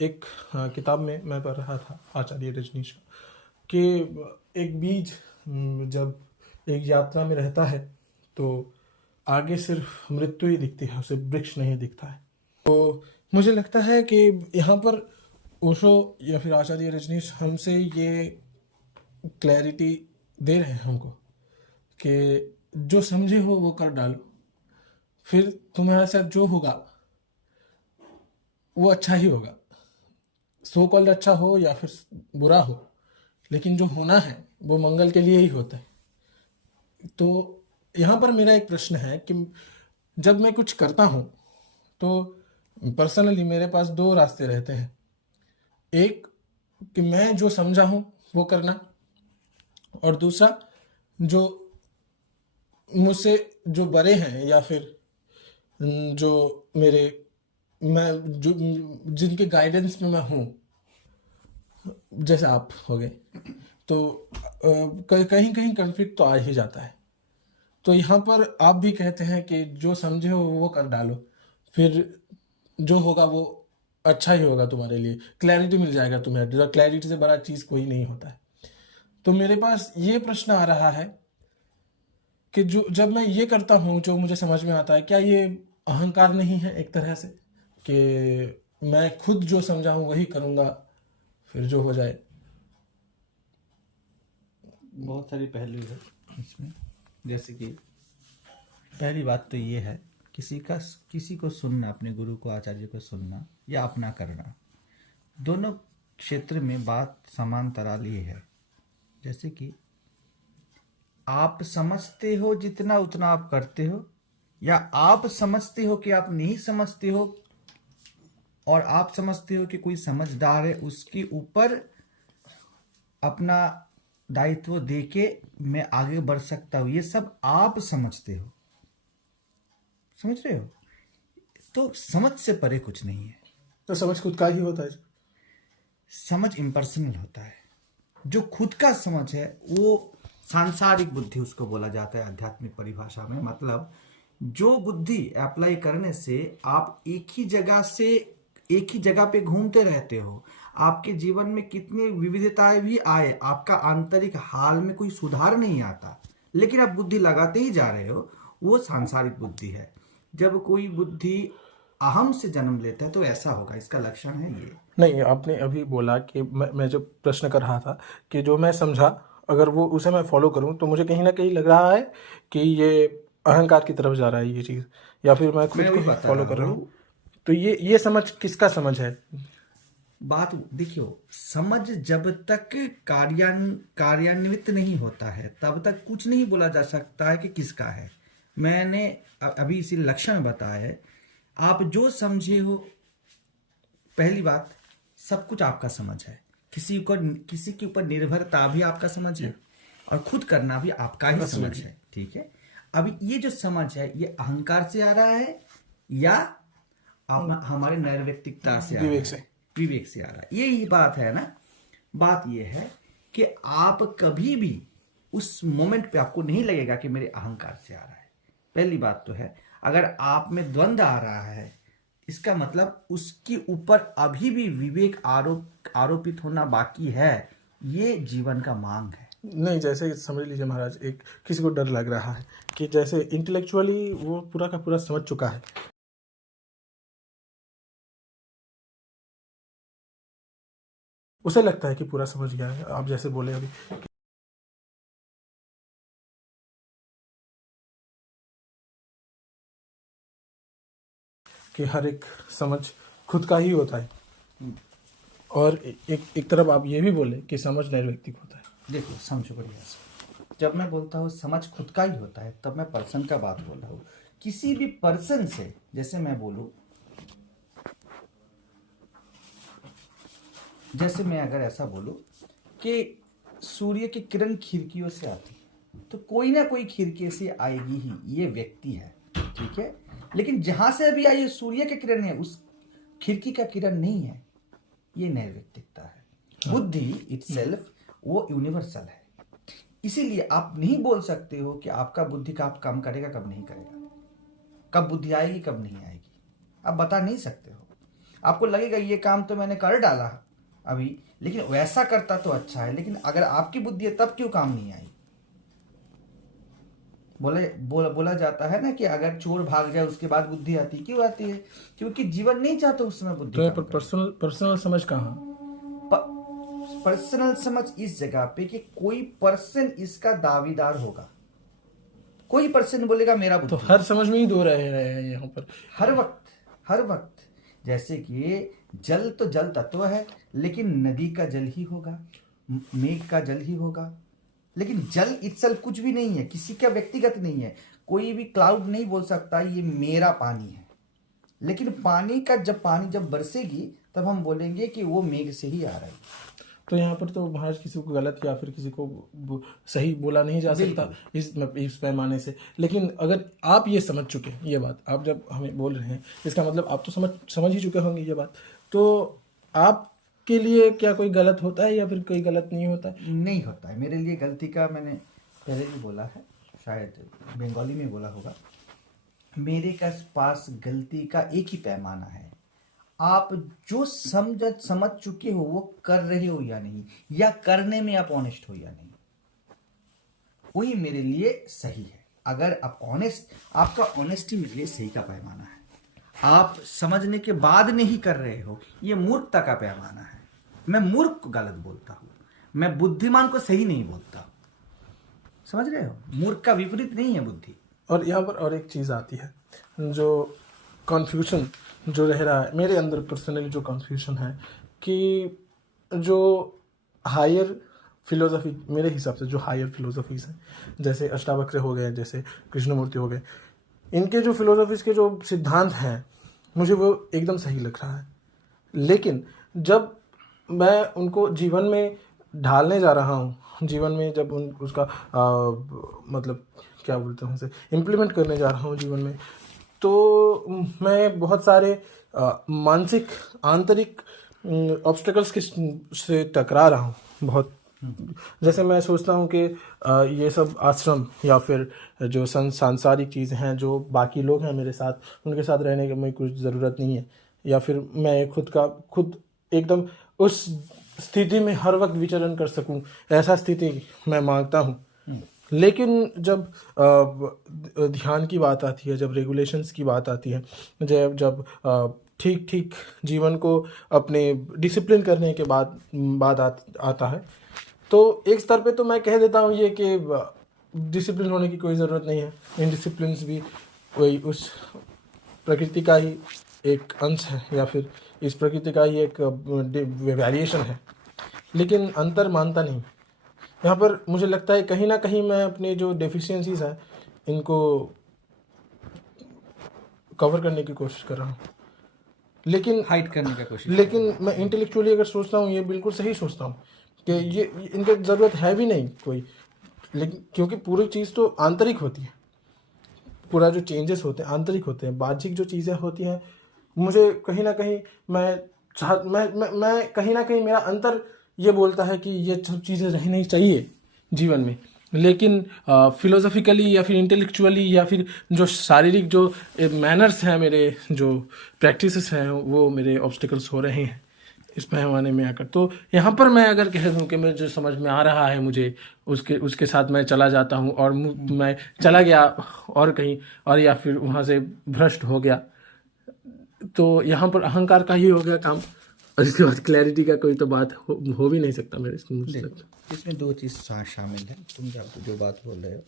एक किताब में मैं पढ़ रहा था आचार्य रजनीश का कि एक बीज जब एक यात्रा में रहता है तो आगे सिर्फ मृत्यु ही दिखती है, उसे वृक्ष नहीं दिखता है। तो मुझे लगता है कि यहाँ पर ओशो या फिर आचार्य रजनीश हमसे ये क्लैरिटी दे रहे हैं हमको कि जो समझे हो वो कर डालो, फिर तुम्हारे साथ जो होगा वो अच्छा ही होगा, सो कॉल्ड अच्छा हो या फिर बुरा हो, लेकिन जो होना है वो मंगल के लिए ही होता है। तो यहाँ पर मेरा एक प्रश्न है कि जब मैं कुछ करता हूँ तो पर्सनली मेरे पास दो रास्ते रहते हैं। एक कि मैं जो समझा हूँ वो करना, और दूसरा जो मुझसे जो बड़े हैं या फिर जो मेरे मैं जो जिनके गाइडेंस में मैं हूँ, जैसे आप हो गए, तो कहीं कहीं कन्फ्लिक्ट तो आ ही जाता है। तो यहाँ पर आप भी कहते हैं कि जो समझे हो वो कर डालो, फिर जो होगा वो अच्छा ही होगा तुम्हारे लिए, क्लैरिटी मिल जाएगा तुम्हें, क्लैरिटी से बड़ा चीज़ कोई नहीं होता है। तो मेरे पास ये प्रश्न आ रहा है कि जो जब मैं ये करता हूँ जो मुझे समझ में आता है, क्या ये अहंकार नहीं है एक तरह से कि मैं खुद जो समझा हूँ वही करूँगा, फिर जो हो जाए। बहुत सारी पहलू है इसमें। जैसे कि पहली बात तो ये है, किसी को सुनना, अपने गुरु को, आचार्य को सुनना या अपना करना, दोनों क्षेत्र में बात समांतराल ही है। जैसे कि आप समझते हो जितना उतना आप करते हो, या आप समझते हो कि आप नहीं समझते हो और आप समझते हो कि कोई समझदार है, उसके ऊपर अपना दायित्व देके मैं आगे बढ़ सकता हूं, ये सब आप समझते हो। समझ रहे हो? तो समझ से परे कुछ नहीं है। तो समझ खुद का ही होता है। समझ इम्पर्सनल होता है। जो खुद का समझ है वो सांसारिक बुद्धि उसको बोला जाता है आध्यात्मिक परिभाषा में। मतलब जो बुद्धि अप्लाई करने से आप एक ही जगह पे घूमते रहते हो, आपके जीवन में कितनी विविधताएं भी आए, आपका आंतरिक हाल में कोई सुधार नहीं आता, लेकिन आप बुद्धि लगाते ही जा रहे हो, वो सांसारिक बुद्धि है। जब कोई बुद्धि अहम से जन्म लेता है तो ऐसा होगा, इसका लक्षण है ये। नहीं, आपने अभी बोला कि मैं जो प्रश्न कर रहा था कि जो मैं समझा अगर वो उसे मैं फॉलो करूं तो मुझे कहीं ना कहीं लग रहा है कि ये अहंकार की तरफ जा रहा है ये चीज़, या फिर मैं खुद मैं को वही ही बता फॉलो रहा कर रहा हूँ। हूँ। तो ये समझ किसका समझ है? बात देखियो, समझ जब तक कार्यान्वित नहीं होता है तब तक कुछ नहीं बोला जा सकता है कि किसका है। मैंने अभी इसी लक्षण बताया है। आप जो समझे हो, पहली बात, सब कुछ आपका समझ है। किसी के ऊपर निर्भरता भी आपका समझ है, और खुद करना भी आपका ही समझ है। ठीक है, अभी ये जो समझ है ये अहंकार से आ रहा है या हमारे नैर्व्यक्तिकता से आ रहा विवेक से। है? विवेक से आ रहा है। यही बात है ना। बात ये है कि आप कभी भी उस मोमेंट पे आपको नहीं लगेगा कि मेरे अहंकार से आ रहा है। पहली बात तो है। अगर आप में द्वंद्व आ रहा है, इसका मतलब उसके ऊपर अभी भी विवेक आरोपित होना बाकी है। ये जीवन का मांग है। नहीं, जैसे समझ लीजिए महाराज, एक किसी को डर लग रहा है कि जैसे इंटेलेक्चुअली वो पूरा का पूरा समझ चुका है, उसे लगता है कि पूरा समझ गया है। आप जैसे बोले अभी कि हर एक समझ खुद का ही होता है, और एक तरफ आप ये भी बोले कि समझ नैर्व्यक्तिक होता है। देखो, समझो बढ़िया से। जब मैं बोलता हूँ समझ खुद का ही होता है, तब मैं पर्सन का बात बोल रहा हूँ। किसी भी पर्सन से, जैसे मैं बोलूँ, जैसे मैं अगर ऐसा बोलूँ कि सूर्य की किरण खिड़कियों से आती है, तो कोई ना कोई खिड़की से आएगी ही, ये व्यक्ति है। ठीक है, लेकिन जहां से अभी आई सूर्य की किरण है, उस खिड़की का किरण नहीं है। ये नैर्व्यक्तिकता है। बुद्धि इटसेल्फ वो यूनिवर्सल है। इसीलिए आप नहीं बोल सकते हो कि आपका बुद्धि का आप काम करेगा, कब नहीं करेगा, कब बुद्धि आएगी, कब नहीं आएगी, आप बता नहीं सकते हो। आपको लगेगा ये काम तो मैंने कर डाला अभी, लेकिन वैसा करता तो अच्छा है, लेकिन अगर आपकी बुद्धि है तब क्यों काम नहीं आई? बोला जाता है ना कि अगर चोर भाग जाए उसके बाद बुद्धि आती, क्यों आती है? क्योंकि जीवन नहीं चाहता उस समय बुद्धि तो यहाँ काम पर करे। पर्सनल समझ कहाँ? पर्सनल समझ इस जगह पे कि कोई पर्सन इसका दावेदार होगा, कोई पर्सन बोलेगा मेरा तो बुद्धि। हर समझ में ही दो रहे हैं यहाँ पर। हर वक्त जैसे कि जल तो जल तत्व है, लेकिन नदी का जल ही होगा, मेघ का जल ही होगा, लेकिन जल इत्सेल्फ कुछ भी नहीं है, किसी का व्यक्तिगत नहीं है। कोई भी क्लाउड नहीं बोल सकता ये मेरा पानी है, लेकिन पानी जब बरसेगी तब हम बोलेंगे कि वो मेघ से ही आ रहा है। तो यहाँ पर तो महाराज किसी को गलत या फिर किसी को सही बोला नहीं जा सकता इस पैमाने से। लेकिन अगर आप ये समझ चुके हैं, ये बात आप जब हमें बोल रहे हैं, इसका मतलब आप तो समझ ही चुके होंगे ये बात। तो आपके लिए क्या कोई गलत होता है या फिर कोई गलत नहीं होता है? नहीं होता है मेरे लिए। गलती का मैंने पहले भी बोला है, शायद बंगाली में बोला होगा, मेरे पास गलती का एक ही पैमाना है। आप जो समझ चुके हो वो कर रहे हो या नहीं, या करने में आप ऑनेस्ट हो या नहीं, वही मेरे लिए सही है। अगर आप आपका ऑनेस्टी मेरे लिए सही का पैमाना है। आप समझने के बाद नहीं कर रहे हो, ये मूर्खता का पैमाना है। मैं मूर्ख को गलत बोलता हूँ, मैं बुद्धिमान को सही नहीं बोलता। समझ रहे हो? मूर्ख का विपरीत नहीं है बुद्धि। और यहाँ पर और एक चीज़ आती है, जो कन्फ्यूजन जो रह रहा है मेरे अंदर पर्सनली, जो कन्फ्यूजन है कि जो हायर फिलोसफी, मेरे हिसाब से जो हायर फिलोसफीज हैं, जैसे अष्टावक्र हो गए, जैसे कृष्णमूर्ति हो गए, इनके जो फिलोसफीज के जो सिद्धांत हैं मुझे वो एकदम सही लग रहा है। लेकिन जब मैं उनको जीवन में ढालने जा रहा हूँ, जीवन में जब उसका मतलब क्या बोलते हैं उसे इम्प्लीमेंट करने जा रहा हूँ जीवन में, तो मैं बहुत सारे मानसिक आंतरिक ऑब्स्टेकल्स के से टकरा रहा हूँ बहुत। जैसे मैं सोचता हूँ कि ये सब आश्रम या फिर जो सांसारिक चीज़ें हैं, जो बाकी लोग हैं मेरे साथ, उनके साथ रहने की मुझे कुछ ज़रूरत नहीं है, या फिर मैं खुद एकदम उस स्थिति में हर वक्त विचरण कर सकूं, ऐसा स्थिति मैं मांगता हूं। लेकिन जब ध्यान की बात आती है, जब रेगुलेशंस की बात आती है, जब ठीक जीवन को अपने डिसिप्लिन करने के बाद आता है, तो एक स्तर पे तो मैं कह देता हूँ ये कि डिसिप्लिन होने की कोई ज़रूरत नहीं है। इनडिसिप्लिन भी वही उस प्रकृति का ही एक अंश है, या फिर इस प्रकृति का ही एक वेरिएशन है, लेकिन अंतर मानता नहीं। यहाँ पर मुझे लगता है कहीं ना कहीं मैं अपने जो डेफिशिएंसीज हैं इनको कवर करने की कोशिश कर रहा हूँ, लेकिन हाइड करने का कोशिश। लेकिन मैं इंटेलेक्चुअली अगर सोचता हूँ, ये बिल्कुल सही सोचता हूँ कि ये इनकी ज़रूरत है भी नहीं कोई, लेकिन क्योंकि पूरी चीज़ तो आंतरिक होती है, पूरा जो चेंजेस होते हैं आंतरिक होते हैं, बाहरिक जो चीज़ें होती हैं, मुझे कहीं ना कहीं मैं कहीं ना कहीं मेरा अंतर ये बोलता है कि ये सब चीज़ें रहनी चाहिए जीवन में। लेकिन फिलोसॉफिकली या फिर इंटेलेक्चुअली या फिर जो शारीरिक जो मैनर्स हैं, मेरे जो प्रैक्टिसेस हैं, वो मेरे ऑब्स्टिकल्स हो रहे हैं इस पैमाने में आकर। तो यहाँ पर मैं अगर कह दूँ कि मुझे जो समझ में आ रहा है मुझे उसके साथ मैं चला जाता हूँ, और मैं चला गया और कहीं और, या फिर वहाँ से भ्रष्ट हो गया, तो यहाँ पर अहंकार का ही हो गया काम, और इसके बाद क्लैरिटी का कोई तो बात हो भी नहीं सकता मेरे मुझसे। इसमें दो चीज़ शामिल है, तुम जो बात बोल रहे हो,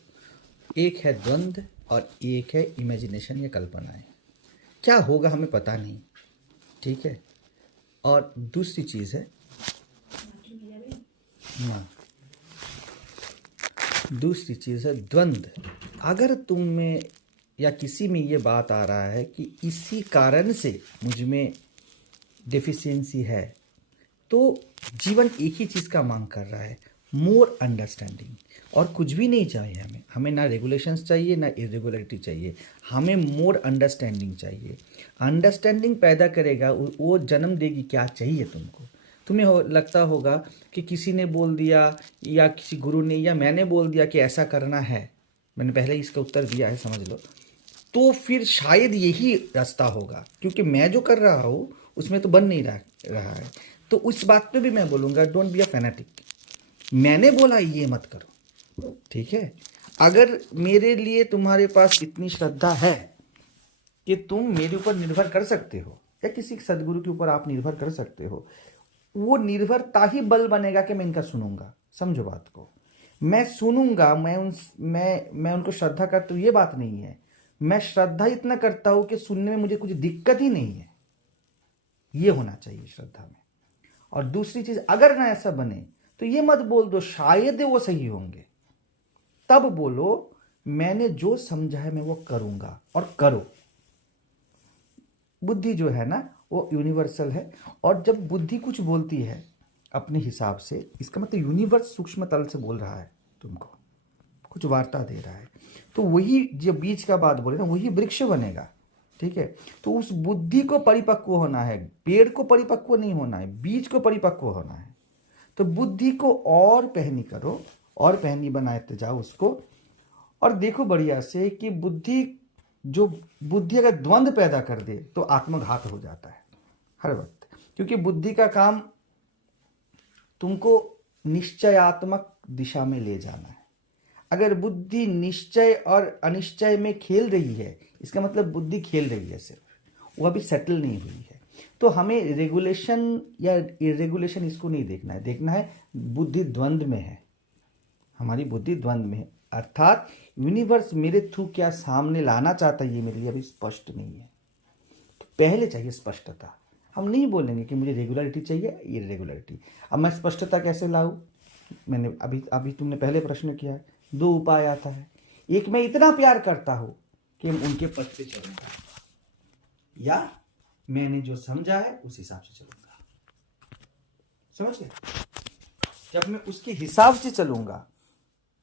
एक है द्वंद्व और एक है इमेजिनेशन या कल्पनाएं। क्या होगा हमें पता नहीं, ठीक है। और दूसरी चीज़ है द्वंद्व। अगर तुम में या किसी में ये बात आ रहा है कि इसी कारण से मुझ में डेफिशिएंसी है, तो जीवन एक ही चीज़ का मांग कर रहा है, मोर अंडरस्टैंडिंग। और कुछ भी नहीं चाहिए हमें ना रेगुलेशंस चाहिए ना इरेगुलरिटी चाहिए, हमें मोर अंडरस्टैंडिंग चाहिए। अंडरस्टैंडिंग पैदा करेगा, वो जन्म देगी क्या चाहिए तुमको। तुम्हें लगता होगा कि किसी ने बोल दिया या किसी गुरु ने या मैंने बोल दिया कि ऐसा करना है, मैंने पहले ही इसका उत्तर दिया है, समझ लो, तो फिर शायद यही रास्ता होगा, क्योंकि मैं जो कर रहा हूँ उसमें तो बन नहीं रहा है। तो उस बात पे भी मैं बोलूँगा डोंट बी अ फैनेटिक। मैंने बोला ये मत करो, ठीक है। अगर मेरे लिए तुम्हारे पास इतनी श्रद्धा है कि तुम मेरे ऊपर निर्भर कर सकते हो या किसी सदगुरु के ऊपर आप निर्भर कर सकते हो, वो निर्भरता ही बल बनेगा कि मैं इनका सुनूंगा। समझो बात को, मैं सुनूंगा, मैं उनको श्रद्धा करता हूँ, ये बात नहीं है। मैं श्रद्धा इतना करता हूँ कि सुनने में मुझे कुछ दिक्कत ही नहीं है, ये होना चाहिए श्रद्धा में। और दूसरी चीज, अगर ना ऐसा बने तो ये मत बोल दो शायद वो सही होंगे, तब बोलो मैंने जो समझा है मैं वो करूंगा, और करो। बुद्धि जो है ना वो यूनिवर्सल है, और जब बुद्धि कुछ बोलती है अपने हिसाब से, इसका मतलब यूनिवर्स सूक्ष्म तल से बोल रहा है, तुमको कुछ वार्ता दे रहा है। तो वही जो बीज का बात बोले ना, वही वृक्ष बनेगा, ठीक है। तो उस बुद्धि को परिपक्व होना है, पेड़ को परिपक्व नहीं होना है, बीज को परिपक्व होना है। तो बुद्धि को और पहनी करो, और पहनी बनाते जाओ उसको, और देखो बढ़िया से कि बुद्धि अगर द्वंद्व पैदा कर दे तो आत्मघात हो जाता है हर वक्त। क्योंकि बुद्धि का काम तुमको निश्चयात्मक दिशा में ले जाना है। अगर बुद्धि निश्चय और अनिश्चय में खेल रही है, इसका मतलब बुद्धि खेल रही है सिर्फ, वो अभी सेटल नहीं हुई है। तो हमें रेगुलेशन या इरेगुलेशन इसको नहीं देखना है, देखना है बुद्धि द्वंद्व में है, हमारी बुद्धि द्वंद्व में है। अर्थात यूनिवर्स मेरे थ्रू क्या सामने लाना चाहता है ये मेरे लिए अभी स्पष्ट नहीं है। तो पहले चाहिए स्पष्टता। हम नहीं बोलेंगे कि मुझे रेगुलरिटी चाहिए, इरेगुलरिटी। अब मैं स्पष्टता कैसे लाऊं? मैंने अभी तुमने पहले प्रश्न किया है, 2 उपाय आता है। एक, मैं इतना प्यार करता हूं कि उनके पथ पे चलूंगा, या मैंने जो समझा है उस हिसाब से चलूंगा। समझ गए? जब मैं उसके हिसाब से चलूंगा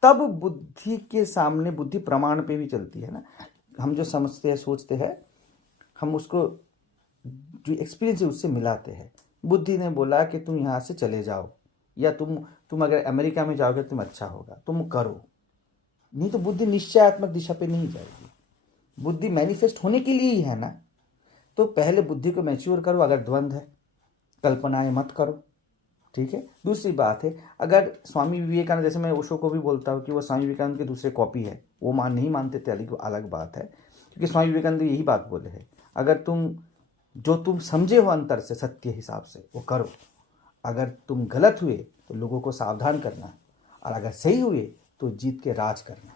तब बुद्धि के सामने, बुद्धि प्रमाण पे भी चलती है ना, हम जो समझते हैं सोचते हैं हम उसको जो एक्सपीरियंस है उससे मिलाते हैं। बुद्धि ने बोला कि तुम यहाँ से चले जाओ, या तुम अगर अमेरिका में जाओगे तुम अच्छा होगा, तुम करो। नहीं तो बुद्धि निश्चयात्मक दिशा पे नहीं जाएगी। बुद्धि मैनिफेस्ट होने के लिए ही है ना। तो पहले बुद्धि को मैच्योर करो। अगर द्वंद्व है, कल्पनाएं मत करो, ठीक है। दूसरी बात है, अगर स्वामी विवेकानंद, जैसे मैं ओशो को भी बोलता हूँ कि वो स्वामी विवेकानंद के दूसरे कॉपी है, वो नहीं मानते थे, अलग बात है। क्योंकि स्वामी विवेकानंद यही बात बोले हैं, अगर तुम समझे हो अंतर से, सत्य हिसाब से वो करो। अगर तुम गलत हुए तो लोगों को सावधान करना, और अगर सही हुए तो जीत के राज करना।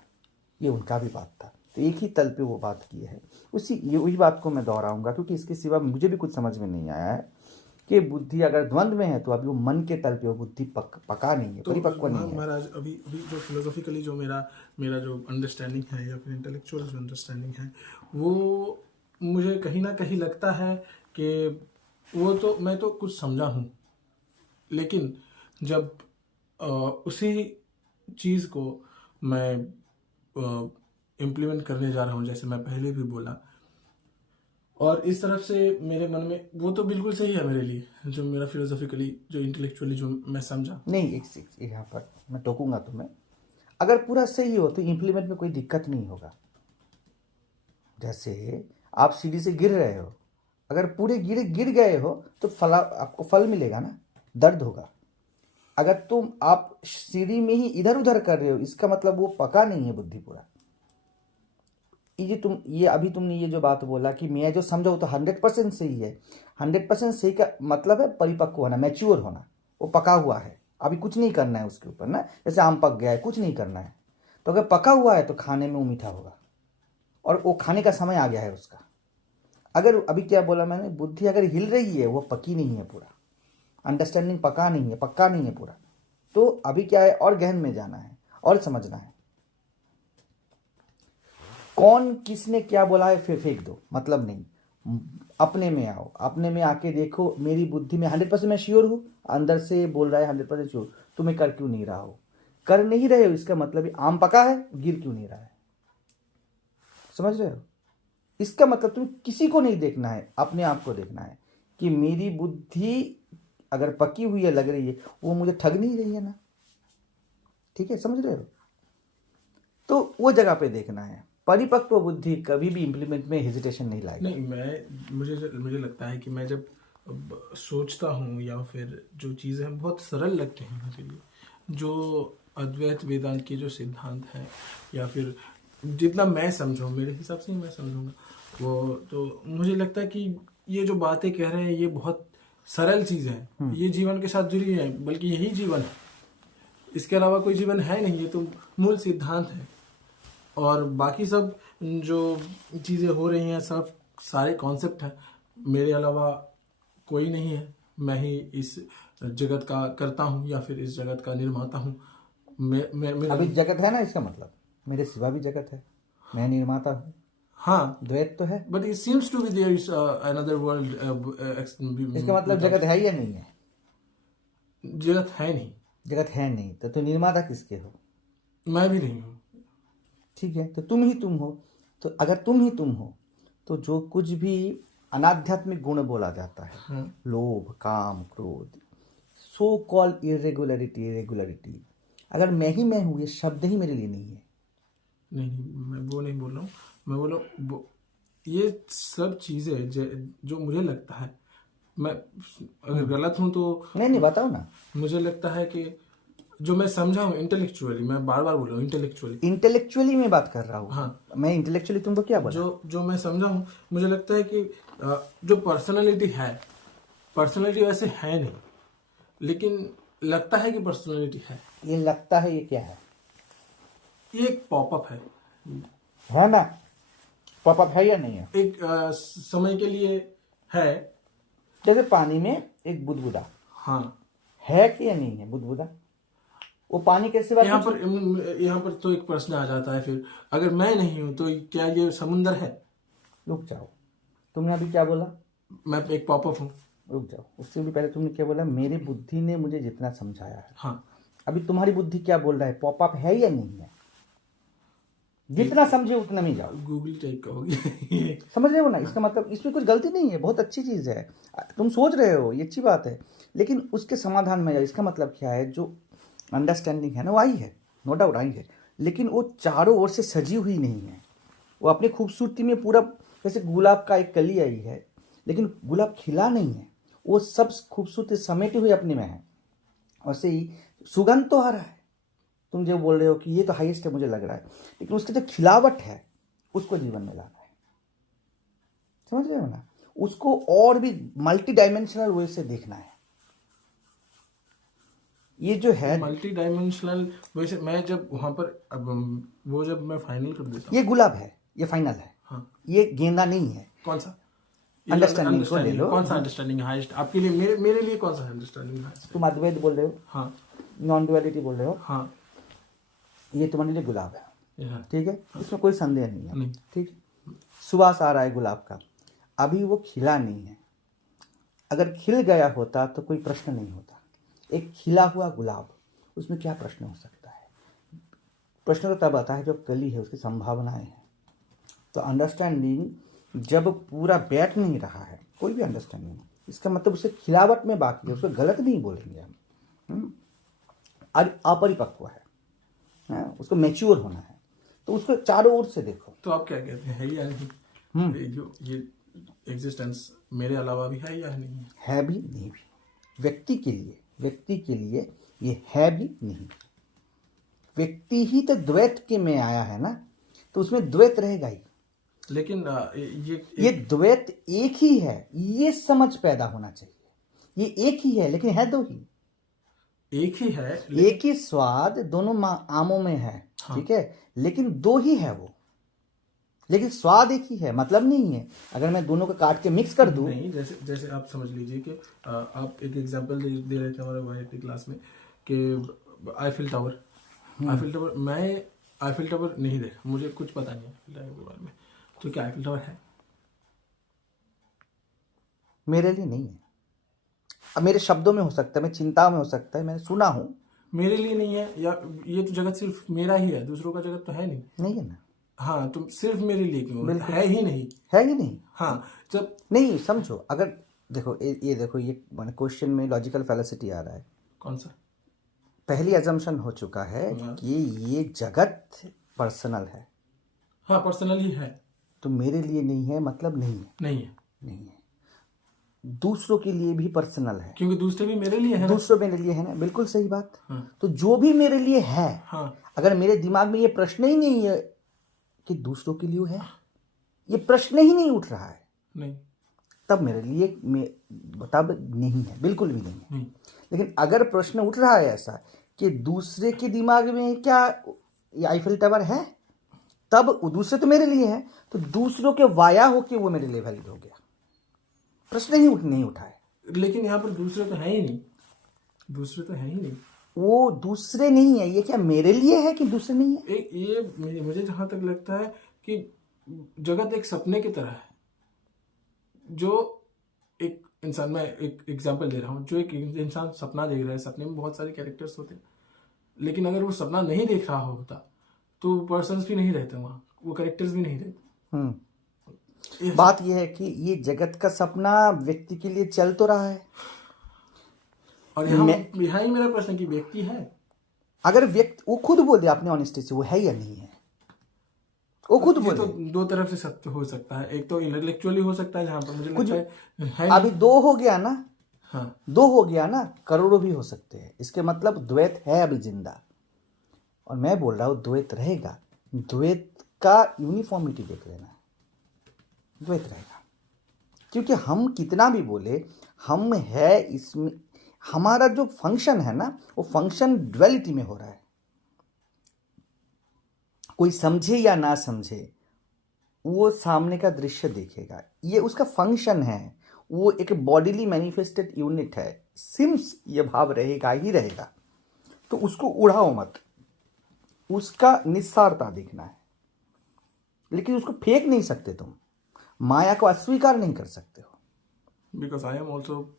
ये उनका भी बात था। तो एक ही तल पे वो बात की है। वही बात को मैं दोहराऊंगा, क्योंकि इसके सिवा मुझे भी कुछ समझ में नहीं आया है कि बुद्धि अगर द्वंद्व में है तो अभी वो मन के तल पे वो बुद्धि पका नहीं है, परिपक्व नहीं है। महाराज अभी जो फिलोसॉफिकली जो मेरा जो अंडरस्टैंडिंग है, या फिर इंटेलेक्चुअल जो अंडरस्टैंडिंग है, वो मुझे कहीं ना कहीं लगता है कि वो तो मैं तो कुछ समझा हूँ, लेकिन जब उसी चीज़ को मैं इम्प्लीमेंट करने जा रहा हूँ, जैसे मैं पहले भी बोला, और इस तरफ से मेरे मन में वो तो बिल्कुल सही है मेरे लिए, जो मेरा फिलोसॉफिकली जो इंटेलेक्चुअली जो मैं समझा। नहीं, एक यहाँ पर मैं टोकूंगा तुम्हें। अगर पूरा सही हो तो इम्प्लीमेंट में कोई दिक्कत नहीं होगा। जैसे आप सीढ़ी से गिर रहे हो, अगर पूरे गिर गए हो तो आपको फल मिलेगा ना, दर्द होगा। अगर आप सीढ़ी में ही इधर उधर कर रहे हो, इसका मतलब वो पका नहीं है बुद्धि पूरा। ये अभी तुमने ये जो बात बोला कि मैं जो समझा वो तो 100% सही है। 100% सही का मतलब है परिपक्व होना, मैच्योर होना। वो पका हुआ है, अभी कुछ नहीं करना है उसके ऊपर ना। जैसे आम पक गया है, कुछ नहीं करना है। तो अगर पका हुआ है तो खाने में वो मीठा होगा, और वो खाने का समय आ गया है उसका। अगर अभी क्या बोला मैंने, बुद्धि अगर हिल रही है वो पकी नहीं है पूरा, अंडरस्टैंडिंग पक्का नहीं है पूरा। तो अभी क्या है, और गहन में जाना है और समझना है। कौन किसने क्या बोला है फिर फेंक दो, मतलब नहीं। अपने में आओ, अपने में आके देखो, मेरी बुद्धि में 100% मैं श्योर हूं, अंदर से बोल रहा है 100% श्योर, तुम्हें कर क्यों नहीं रहा हो? कर नहीं रहे हो, इसका मतलब आम पका है, गिर क्यों नहीं रहा है? समझ रहे हो? इसका मतलब तुम्हें किसी को नहीं देखना है, अपने आप को देखना है कि मेरी बुद्धि अगर पकी हुई है, लग रही है, वो मुझे ठग नहीं रही है ना। ठीक है, समझ रहे हो? तो वो जगह पे देखना है। परिपक्व बुद्धि कभी भी इंप्लीमेंट में हेजिटेशन नहीं लाएगी। नहीं, मुझे लगता है कि मैं जब सोचता हूँ या फिर जो चीज़ें हैं बहुत सरल लगते हैं मेरे लिए, जो अद्वैत वेदांत के जो सिद्धांत हैं, या फिर जितना मैं समझूँ, मेरे हिसाब से ही मैं समझूंगा वो, तो मुझे लगता है कि ये जो बातें कह रहे हैं ये बहुत सरल चीज़ें हैं, ये जीवन के साथ जुड़ी है, बल्कि यही जीवन है, इसके अलावा कोई जीवन है नहीं, ये तो मूल सिद्धांत है। और बाकी सब जो चीज़ें हो रही हैं सब सारे कॉन्सेप्ट हैं, मेरे अलावा कोई नहीं है, मैं ही इस जगत का करता हूँ या फिर इस जगत का निर्माता हूँ। मेरा अभी जगत है ना, इसका मतलब मेरे सिवा भी जगत है, मैं निर्माता हूँ, हाँ, द्वैत तो है। But it seems to be there is another world. इसका मतलब जगत है या नहीं है? जगत है नहीं, जगत है नहीं तो निर्माता किसके हो? मैं भी नहीं हूँ। ठीक है, तो तुम ही तुम हो। तो अगर तुम ही तुम हो तो जो कुछ भी अनाध्यात्मिक गुण बोला जाता है, लोभ, काम, क्रोध, सो कॉल्ड इरेगुलरिटी, अगर मैं ही मैं हूं, ये शब्द ही मेरे लिए नहीं है। नहीं, मैं वो नहीं बोल रहा हूँ, मैं बोल रहा हूँ ये सब चीज़ें जो मुझे लगता है, मैं अगर गलत हूँ तो नहीं बताओ ना। मुझे लगता है कि जो मैं समझा हूँ इंटेलेक्चुअली, मैं बार बार बोल रहा हूँ इंटेलेक्चुअली मैं बात कर रहा हूँ। हाँ, मैं इंटेलेक्चुअली तुमको क्या बोला? जो मैं समझा हूँ, मुझे लगता है कि जो पर्सनालिटी है, पर्सनालिटी वैसे है नहीं, लेकिन लगता है कि पर्सनालिटी है। ये लगता है, ये क्या है? ये एक पॉपअप है ना? पॉपअप है या नहीं है? एक समय के लिए है। जैसे पानी में एक बुदबुदा हाँ, है कि या नहीं है? बुदबुदा वो पानी कैसे बात? यहाँ पर तो एक प्रश्न आ जाता है फिर, अगर मैं नहीं हूं तो क्या ये समुंदर है? रुक जाओ, तुमने अभी क्या बोला? मैं एक पॉपअप हूँ। रुक जाओ, उससे भी पहले तुमने क्या बोला? मेरी बुद्धि ने मुझे जितना समझाया है। हाँ, अभी तुम्हारी बुद्धि क्या बोल रहा है? पॉपअप है या नहीं है? जितना समझे उतना में जाओ। गूगल टाइप का होगी। समझ रहे हो ना? इसका मतलब इसमें कुछ गलती नहीं है, बहुत अच्छी चीज है, तुम सोच रहे हो, ये अच्छी बात है, लेकिन उसके समाधान में जाओ। इसका मतलब क्या है? जो अंडरस्टैंडिंग है ना, वो आई है, नो डाउट आई है, लेकिन वो चारों ओर से सजी हुई नहीं है। वो अपनी खूबसूरती में पूरा, जैसे गुलाब का एक कली आई है लेकिन गुलाब खिला नहीं है, वो सब खूबसूरती समेटे हुए अपने में है। वैसे ही सुगंध तो आ रहा है, तुम जो बोल रहे हो कि ये तो हाईएस्ट है मुझे लग रहा है, लेकिन उसकी जो खिलावट है उसको जीवन में लाना है। समझ रहे हो ना? उसको और भी मल्टी डायमेंशनल वे से देखना है। ये जो है मल्टी डायमेंशनल वैसे, मैं जब वहां पर वो जब मैं फाइनल कर देता हूँ, ये गुलाब है, ये फाइनल है। हाँ, ये गेंदा नहीं है। कौन सा अंडरस्टैंडिंग को ले लो। कौन सा अंडरस्टैंडिंग हाईएस्ट आपके लिए? मेरे लिए कौन सा अंडरस्टैंडिंग हाईएस्ट? तुम अद्वैत बोल रहे हो, हाँ, नॉन डुअलिटी बोल रहे हो, हाँ, ये तुम्हारे लिए गुलाब है, ये है। ठीक है, इसमें कोई संदेह नहीं है, नहीं। ठीक। सुवास आ रहा है गुलाब का, अभी वो खिला नहीं है। अगर खिल गया होता तो कोई प्रश्न नहीं होता। एक खिला हुआ गुलाब, उसमें क्या प्रश्न हो सकता है? प्रश्न तो तब आता है जब कली है, उसकी संभावनाएं हैं। तो अंडरस्टैंडिंग जब पूरा बैठ नहीं रहा है, कोई भी अंडरस्टैंडिंग, इसका मतलब उससे खिलावट में बाकी है, उसको गलत नहीं बोलेंगे हम। अपरिपक्व है, उसको मैच्योर होना है, तो उसको चारों ओर से देखो। तो आप क्या कहते हैं, है या नहीं? ये एग्जिस्टेंस मेरे अलावा भी है या नहीं? है भी नहीं भी। व्यक्ति के लिए ये है भी नहीं। व्यक्ति ही तो द्वैत के में आया है ना, तो उसमें द्वैत रहेगा ही। लेकिन ये द्वैत एक ही है, ये समझ पैदा होना चाहिए। ये एक ही है लेकिन है दो ही। एक ही है, एक ही स्वाद दोनों आमों में है, हाँ, ठीक है, लेकिन दो ही है वो, लेकिन स्वाद एक ही है, मतलब नहीं है अगर मैं दोनों को काट के मिक्स कर दूं। नहीं, जैसे आप समझ लीजिए कि आप एक एग्जांपल दे रहे थे हमारे वाईटी क्लास में कि आईफिल टावर, मैं आईफिल टावर नहीं देखा, मुझे कुछ पता नहीं आईफिल टावर के बारे में, तो क्या आईफिल टावर है? मेरे लिए नहीं है। अब मेरे शब्दों में हो सकता है, मैं चिंताओं में हो सकता है, मैंने सुना हूं। मेरे लिए नहीं है, या ये तो जगत सिर्फ मेरा ही है, दूसरों का जगत तो है नहीं है ना? हाँ, तो सिर्फ मेरे लिए क्यों? है ही नहीं। है ही नहीं। हाँ, जब नहीं समझो, अगर देखो ये देखो, ये क्वेश्चन में लॉजिकल फैलासिटी आ रहा है। कौन सा? पहली अजम्पशन हो चुका है कि ये जगत पर्सनल है। हाँ, पर्सनल ही है, तो मेरे लिए नहीं है मतलब नहीं है। नहीं है। नहीं है। दूसरों के लिए भी पर्सनल है, क्योंकि दूसरे भी मेरे लिए है ना। दूसरों मेरे लिए है ना, बिल्कुल सही बात। हाँ। तो जो भी मेरे लिए है, हाँ। अगर मेरे दिमाग में ये प्रश्न ही नहीं है कि दूसरों के लिए है, ये प्रश्न ही नहीं उठ रहा है, नहीं। तब मेरे लिए तब नहीं है, बिल्कुल भी नहीं है। नहीं। लेकिन अगर प्रश्न उठ रहा है ऐसा कि दूसरे के दिमाग में क्या ये आईफिल टावर है, तब दूसरे तो मेरे लिए है, तो दूसरों के वाया होके वो मेरे लिए वैलिड हो गया, प्रश्न ही नहीं उठा है। लेकिन यहाँ पर दूसरे तो है ही नहीं, दूसरे तो है ही नहीं। वो दूसरे नहीं है, ये क्या मेरे लिए है कि दूसरे नहीं है? ये मुझे जहां तक लगता है कि जगत एक सपने की तरह है, जो एक इंसान, मैं एक एग्जांपल दे रहा हूँ, जो एक इंसान सपना देख रहा है, सपने में बहुत सारे कैरेक्टर्स होते हैं, लेकिन अगर वो सपना नहीं देख रहा होता तो पर्सन्स भी नहीं रहते वहाँ, वो कैरेक्टर्स भी नहीं रहते। बात यह है कि ये जगत का सपना व्यक्ति के लिए चल तो रहा है, और यहाँ ही मेरा प्रश्न कि व्यक्ति है, अगर व्यक्ति वो खुद बोले अपने ऑनेस्टी से वो है या नहीं है, वो खुद बोले। तो दो तरफ से सत्य हो सकता है, एक तो इंटेलेक्चुअली हो सकता है जहाँ पर मुझे लगता है अभी दो हो गया ना। हाँ, दो हो गया ना, करोड़ों भी हो सकते हैं, इसके मतलब द्वैत है अभी जिंदा। और मैं बोल रहा हूँ द्वैत रहेगा, द्वैत का यूनिफॉर्मिटी देख लेना, द्वैत रहेगा। क्योंकि हम कितना भी बोले, हम है इसमें, हमारा जो फंक्शन है ना, वो फंक्शन ड्युअलिटी में हो रहा है। कोई समझे या ना समझे, वो सामने का दृश्य देखेगा, ये उसका फंक्शन है, वो एक बॉडीली मैनिफेस्टेड यूनिट है, सिम्स ये भाव रहेगा ही रहेगा। तो उसको उड़ाओ मत, उसका निस्सारता देखना है, लेकिन उसको फेंक नहीं सकते तुम, माया को अस्वीकार नहीं कर सकते हो। बिकॉज आई एम ऑल्सो,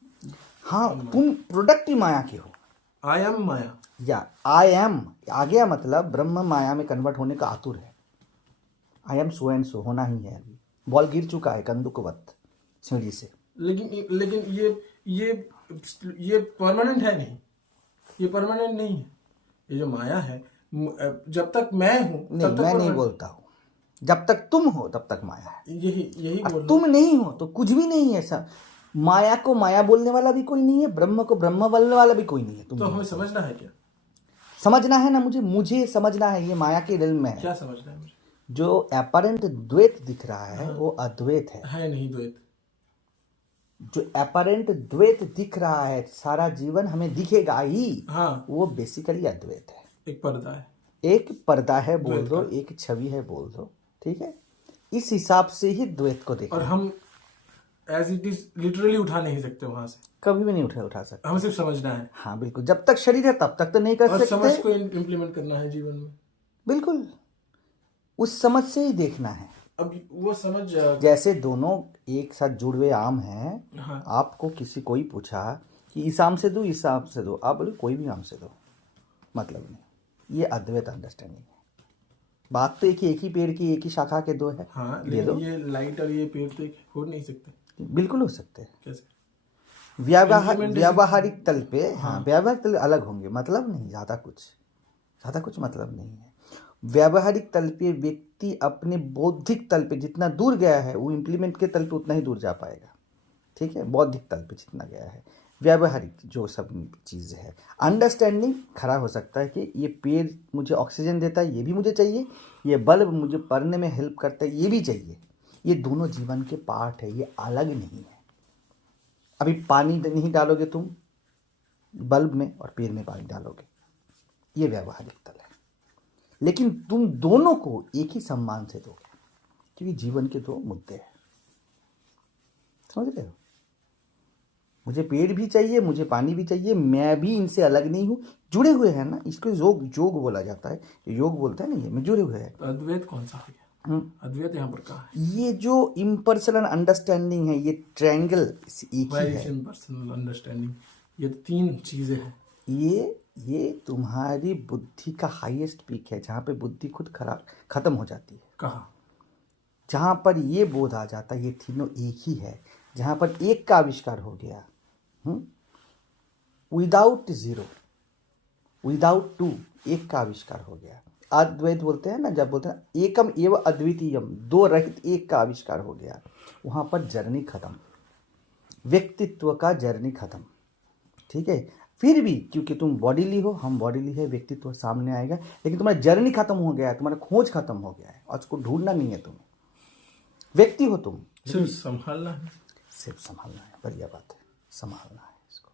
हाँ, तुम प्रोडक्ट ही माया के हो। आई एम माया, या आई एम आ गया मतलब ब्रह्म माया में कन्वर्ट होने का आतुर है। I am so and so होना ही है। अभी बॉल गिर चुका है कंदुकवत सीढ़ी से। लेकिन ये परमानेंट है नहीं, ये परमानेंट नहीं है। ये जो माया है, जब तक मैं हूं नहीं, मैं नहीं बोलता हूं, जब तक तुम हो तब तक माया है। यही बोल, तुम नहीं हो तो कुछ भी नहीं है। सब माया को माया बोलने वाला भी कोई नहीं है, ब्रह्म को ब्रह्म बोलने वाला भी कोई नहीं है। तुम तो हमें समझना है क्या? समझना है ना, मुझे समझना है, ये माया के रिल्म में है। क्या समझना है मुझे? जो अपरेंट द्वैत दिख रहा है वो अद्वैत है नहीं द्वैत। जो अपरेंट द्वैत दिख रहा है, सारा जीवन हमें दिखेगा ही, हाँ, वो बेसिकली अद्वैत है। एक पर्दा है, एक पर्दा है बोल दो, एक छवि है बोल दो, ठीक है। इस हिसाब से ही द्वैत को देखो। और हम एज इट इज लिटरली उठा नहीं सकते वहां से, कभी भी नहीं उठा सकते। हमें सिर्फ समझना है। हाँ बिल्कुल, जब तक शरीर है तब तक तो नहीं कर और सकते। समझ को इम्प्लीमेंट करना है जीवन में, बिल्कुल उस समझ से ही देखना है। अब वो समझ, जैसे दोनों एक साथ जुड़े हुए आम हैं। हाँ, आपको किसी कोई पूछा कि इस आम से दो, इस आम से दो, आप बोले कोई भी आम से दो, मतलब नहीं। ये अद्वैत अंडरस्टैंडिंग है। बात तो एक ही पेड़ की, एक ही शाखा के दो है। हाँ, दे दो। ये लाइट और ये पेड़ तो हो नहीं सकते। बिल्कुल हो सकते हैं। कैसे? व्यावहारिक तल पे, हाँ व्यावहारिक तल अलग होंगे, मतलब नहीं, ज्यादा कुछ मतलब नहीं है। व्यावहारिक तल पे व्यक्ति अपने बौद्धिक तल पे जितना दूर गया है, वो इम्प्लीमेंट के तल पे उतना ही दूर जा पाएगा, ठीक है। बौद्धिक तल पे जितना गया है, व्यावहारिक जो सब चीज़ है, अंडरस्टैंडिंग खड़ा हो सकता है कि ये पेड़ मुझे ऑक्सीजन देता है, ये भी मुझे चाहिए, ये बल्ब मुझे पढ़ने में हेल्प करता है, ये भी चाहिए। ये दोनों जीवन के पार्ट है, ये अलग नहीं है। अभी पानी नहीं डालोगे तुम बल्ब में और पेड़ में पानी डालोगे, ये व्यावहारिक तल है। लेकिन तुम दोनों को एक ही सम्मान से दोगे, क्योंकि जीवन के दो मुद्दे हैं। समझ रहे हो? मुझे पेड़ भी चाहिए, मुझे पानी भी चाहिए, मैं भी इनसे अलग नहीं हूं, जुड़े हुए हैं ना। इसको योग बोला जाता है, योग बोलता है ना, ये में जुड़े हुए हैं। अद्वैत कौन सा है? अद्वैत यहाँ पर कहाँ है? ये जो इम्पर्सनल अंडरस्टैंडिंग है, ये ट्रायंगल एक ही है। इम्पर्सनल अंडरस्टैंडिंग, ये तीन चीजें हैं। ये तुम्हारी बुद्धि का हाईएस्ट पीक है, जहाँ पे बुद्धि खुद खत्म हो जाती है। कहाँ? जहाँ पर ये बोध आ जाता है ये तीनों एक ही है, जहाँ पर एक का आविष्कार हो गया, विदाउट जीरो, विदाउट टू, एक का आविष्कार हो गया। अद्वैत बोलते हैं ना, जब बोलते हैं एकम एव अद्वितीयम, दो रहित एक का आविष्कार हो गया, वहाँ पर जर्नी खत्म। व्यक्तित्व का जर्नी खत्म। ठीक है, फिर भी क्योंकि तुम बॉडीली हो, हम बॉडीली है, व्यक्तित्व सामने आएगा, लेकिन तुम्हारा जर्नी खत्म हो गया है, तुम्हारा खोज खत्म हो गया है और उसको ढूंढना नहीं है तुम्हें। व्यक्ति हो तुम, सिर्फ संभालना है। सिर्फ संभालना है। बढ़िया बात है, संभालना है इसको,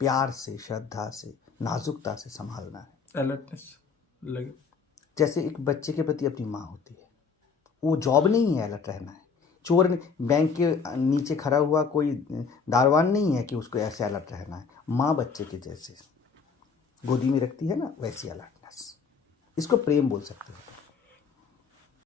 प्यार से, श्रद्धा से, नाजुकता से संभालना है। अलर्टनेस लगे। जैसे एक बच्चे के प्रति अपनी माँ होती है, वो जॉब नहीं है अलर्ट रहना है। चोर बैंक के नीचे खड़ा हुआ कोई दारवान नहीं है कि उसको ऐसे अलर्ट रहना है। माँ बच्चे के जैसे गोदी में रखती है ना, वैसी अलर्टनेस, इसको प्रेम बोल सकते हो।